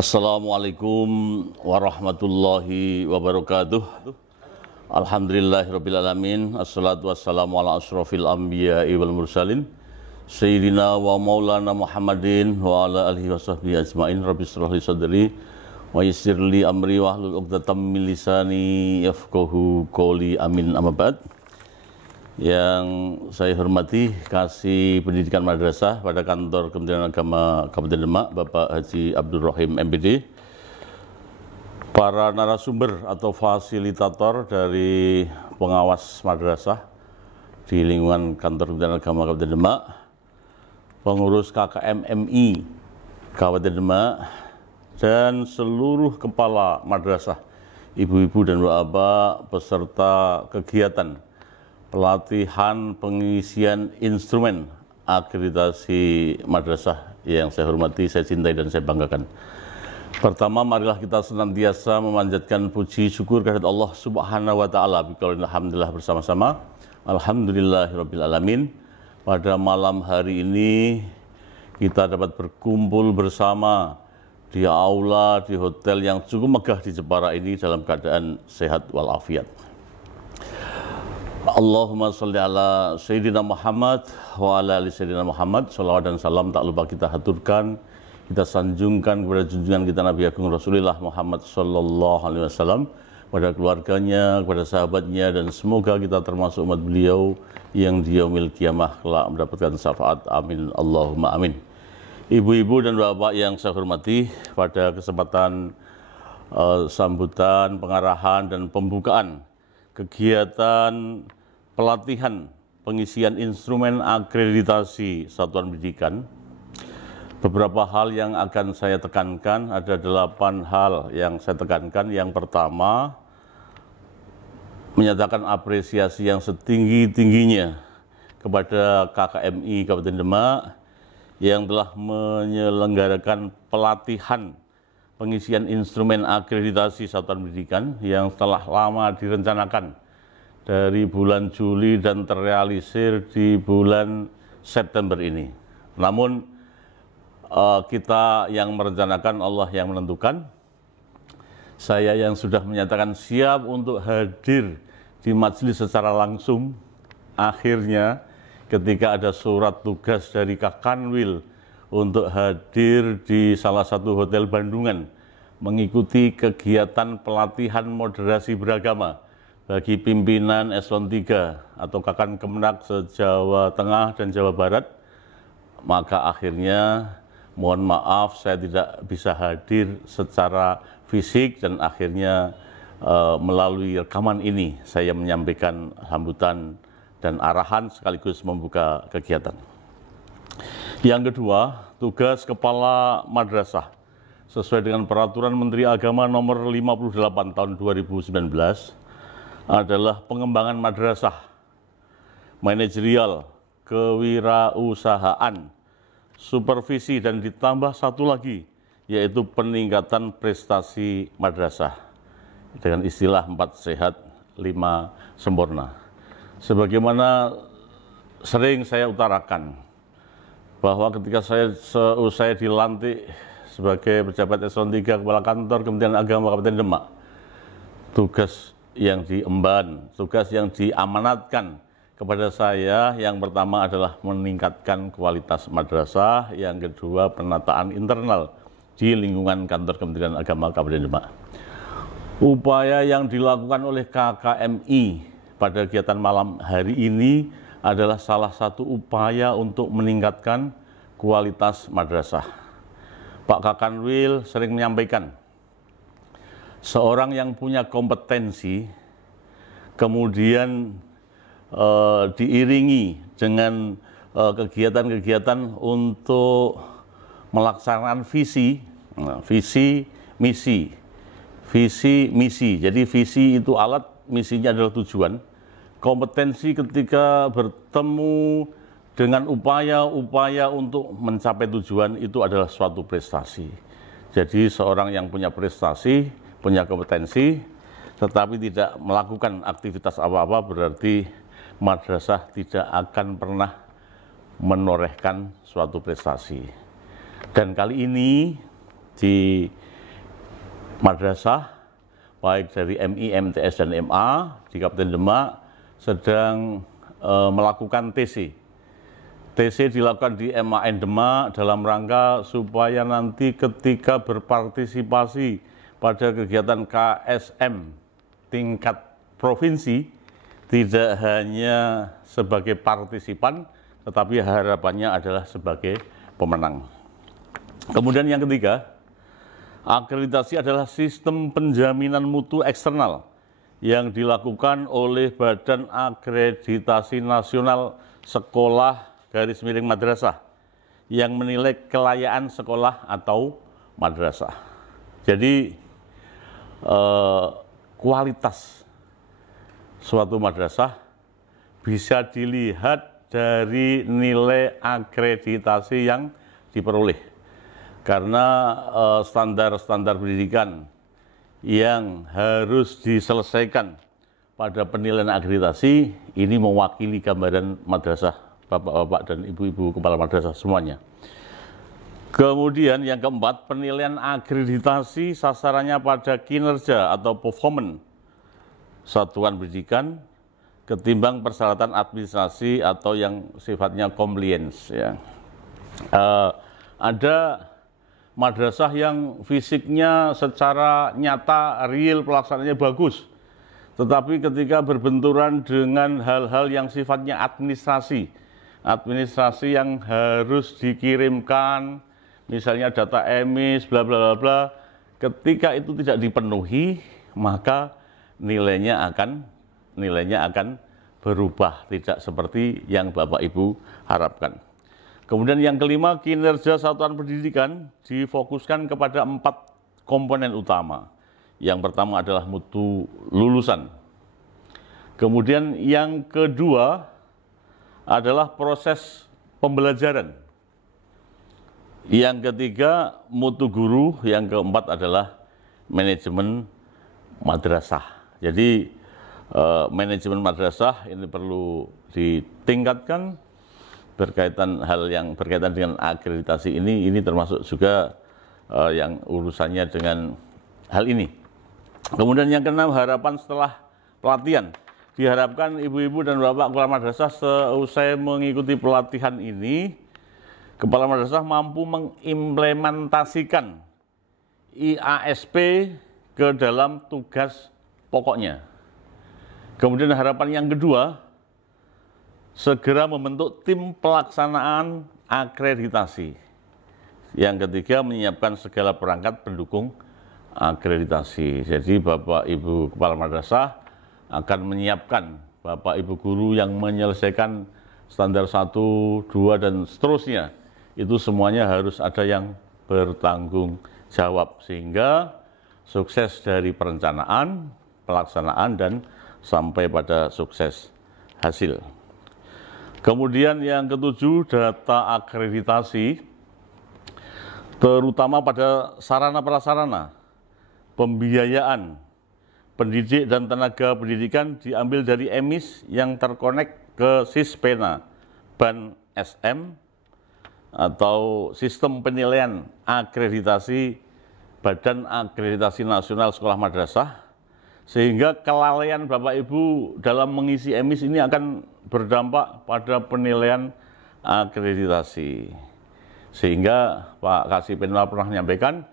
Assalamualaikum warahmatullahi wabarakatuh. Alhamdulillahirrabbilalamin. Assalatu wassalamu ala ashrafil anbiya'i wal mursalin Sayyidina wa maulana Muhammadin wa ala alihi wa sahbihi ajma'in. Rabbi shrah li sadri wa yassir li amri wa hlul 'uqdatam min lisani yafqahu qawli. Amin, amma ba'd. Yang saya hormati Kasih Pendidikan Madrasah pada Kantor Kementerian Agama Kabupaten Demak, Bapak Haji Abdul Rahim MPD, para narasumber atau fasilitator dari pengawas madrasah di lingkungan Kantor Kementerian Agama Kabupaten Demak, pengurus KKM MI Kabupaten Demak, dan seluruh kepala madrasah, ibu-ibu dan bapak peserta kegiatan pelatihan pengisian instrumen akreditasi madrasah yang saya hormati, saya cintai, dan saya banggakan. Pertama, marilah kita senantiasa memanjatkan puji syukur kehadirat Allah Subhanahu wa Ta'ala. Alhamdulillah bersama-sama. Alhamdulillahirabbil alamin. Pada malam hari ini kita dapat berkumpul bersama di aula di hotel yang cukup megah di Jepara ini dalam keadaan sehat walafiat. Allahumma sholli ala Sayyidina Muhammad wa ala ali Sayyidina Muhammad. Sholawat dan salam tak lupa kita haturkan, kita sanjungkan kepada junjungan kita Nabi Agung Rasulullah Muhammad sallallahu alaihi wasallam, kepada keluarganya, kepada sahabatnya, dan semoga kita termasuk umat beliau yang di yaumil qiyamah kelak mendapatkan syafaat. Amin, Allahumma amin. Ibu-ibu dan bapak yang saya hormati, pada kesempatan sambutan, pengarahan, dan pembukaan kegiatan pelatihan pengisian instrumen akreditasi satuan pendidikan, beberapa hal yang akan saya tekankan. Ada 8 hal yang saya tekankan. Yang pertama, menyatakan apresiasi yang setinggi-tingginya kepada KKMI Kabupaten Demak yang telah menyelenggarakan pelatihan pengisian instrumen akreditasi satuan pendidikan yang telah lama direncanakan dari bulan Juli dan terrealisir di bulan September ini. Namun kita yang merencanakan, Allah yang menentukan. Saya yang sudah menyatakan siap untuk hadir di majelis secara langsung, akhirnya ketika ada surat tugas dari Kak Kanwil untuk hadir di salah satu hotel Bandungan mengikuti kegiatan pelatihan moderasi beragama bagi pimpinan Eselon 3 atau Kakan Kemenak se-Jawa Tengah dan Jawa Barat, maka akhirnya mohon maaf saya tidak bisa hadir secara fisik, dan akhirnya melalui rekaman ini saya menyampaikan sambutan dan arahan sekaligus membuka kegiatan. Yang kedua, tugas kepala madrasah sesuai dengan Peraturan Menteri Agama Nomor 58 Tahun 2019 adalah pengembangan madrasah, manajerial, kewirausahaan, supervisi, dan ditambah satu lagi, yaitu peningkatan prestasi madrasah dengan istilah 4 sehat, 5 sempurna. Sebagaimana sering saya utarakan, bahwa ketika saya dilantik sebagai pejabat Eselon 3 Kepala Kantor Kementerian Agama Kabupaten Demak, tugas yang diemban, tugas yang diamanatkan kepada saya, yang pertama adalah meningkatkan kualitas madrasah, yang kedua penataan internal di lingkungan Kantor Kementerian Agama Kabupaten Demak. Upaya yang dilakukan oleh KKMI pada kegiatan malam hari ini adalah salah satu upaya untuk meningkatkan kualitas madrasah. Pak Kakanwil sering menyampaikan, seorang yang punya kompetensi kemudian diiringi dengan kegiatan-kegiatan untuk melaksanakan visi, misi. Jadi visi itu alat, misinya adalah tujuan. Kompetensi ketika bertemu dengan upaya-upaya untuk mencapai tujuan itu adalah suatu prestasi. Jadi seorang yang punya prestasi, punya kompetensi, tetapi tidak melakukan aktivitas apa-apa, berarti madrasah tidak akan pernah menorehkan suatu prestasi. Dan kali ini di madrasah, baik dari MI, MTS, dan MA di Kabupaten Demak sedang melakukan TC. TC dilakukan di MAN Demak dalam rangka supaya nanti ketika berpartisipasi pada kegiatan KSM tingkat provinsi, tidak hanya sebagai partisipan, tetapi harapannya adalah sebagai pemenang. Kemudian yang ketiga, akreditasi adalah sistem penjaminan mutu eksternal yang dilakukan oleh Badan Akreditasi Nasional Sekolah _Madrasah yang menilai kelayaan sekolah atau madrasah. Jadi kualitas suatu madrasah bisa dilihat dari nilai akreditasi yang diperoleh. Karena standar-standar pendidikan yang harus diselesaikan pada penilaian akreditasi ini mewakili gambaran madrasah, bapak-bapak dan ibu-ibu kepala madrasah semuanya. Kemudian yang keempat, penilaian akreditasi sasarannya pada kinerja atau performance satuan pendidikan ketimbang persyaratan administrasi atau yang sifatnya compliance. Ya. Ada madrasah yang fisiknya secara nyata, real pelaksanaannya bagus, tetapi ketika berbenturan dengan hal-hal yang sifatnya administrasi yang harus dikirimkan, misalnya data emis, bla bla bla bla, ketika itu tidak dipenuhi, maka nilainya akan berubah, tidak seperti yang Bapak Ibu harapkan. Kemudian yang kelima, kinerja satuan pendidikan difokuskan kepada 4 komponen utama. Yang pertama adalah mutu lulusan. Kemudian yang kedua adalah proses pembelajaran. Yang ketiga, mutu guru. Yang keempat adalah manajemen madrasah. Jadi manajemen madrasah ini perlu ditingkatkan. Hal yang berkaitan dengan akreditasi ini termasuk juga yang urusannya dengan hal ini. Kemudian yang keenam, harapan setelah pelatihan. Diharapkan ibu-ibu dan bapak kepala madrasah seusai mengikuti pelatihan ini, kepala madrasah mampu mengimplementasikan IASP ke dalam tugas pokoknya. Kemudian harapan yang kedua, segera membentuk tim pelaksanaan akreditasi. Yang ketiga, menyiapkan segala perangkat pendukung akreditasi. Jadi Bapak Ibu kepala madrasah akan menyiapkan Bapak Ibu guru yang menyelesaikan standar 1, 2, dan seterusnya. Itu semuanya harus ada yang bertanggung jawab sehingga sukses dari perencanaan, pelaksanaan, dan sampai pada sukses hasil. Kemudian yang ketujuh, data akreditasi, terutama pada sarana-prasarana, pembiayaan, pendidik dan tenaga pendidikan diambil dari emis yang terkonek ke Sispena, BAN SM, atau sistem penilaian akreditasi Badan Akreditasi Nasional Sekolah Madrasah, sehingga kelalaian Bapak Ibu dalam mengisi emis ini akan berdampak pada penilaian akreditasi. Sehingga Pak Kasih Penwal pernah menyampaikan,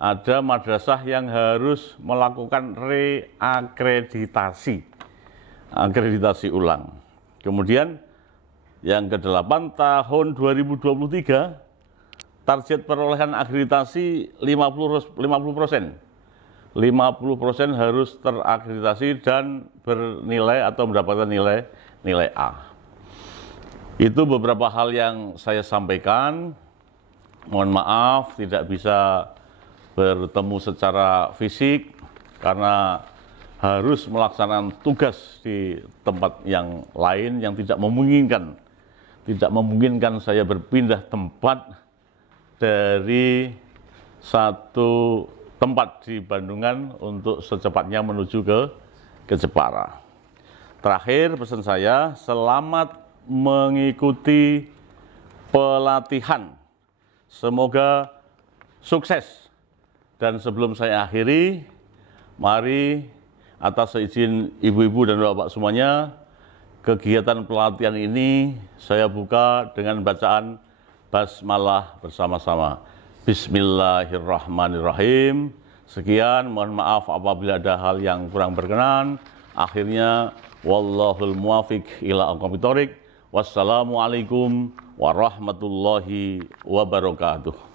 ada madrasah yang harus melakukan reakreditasi, akreditasi ulang. Kemudian yang ke-8, tahun 2023, target perolehan akreditasi 50%. 50% harus terakreditasi dan bernilai atau mendapatkan nilai A. Itu beberapa hal yang saya sampaikan. Mohon maaf tidak bisa bertemu secara fisik karena harus melaksanakan tugas di tempat yang lain yang tidak memungkinkan saya berpindah tempat dari satu tempat di Bandungan untuk secepatnya menuju ke Jepara. Terakhir pesan saya, selamat mengikuti pelatihan. Semoga sukses Dan sebelum saya akhiri, mari atas izin ibu-ibu dan bapak semuanya, kegiatan pelatihan ini saya buka dengan bacaan basmalah bersama-sama. Bismillahirrahmanirrahim. Sekian, mohon maaf apabila ada hal yang kurang berkenan. Akhirnya, wallahul muwafiq ila aqwamit thoriq. Wassalamualaikum warahmatullahi wabarakatuh.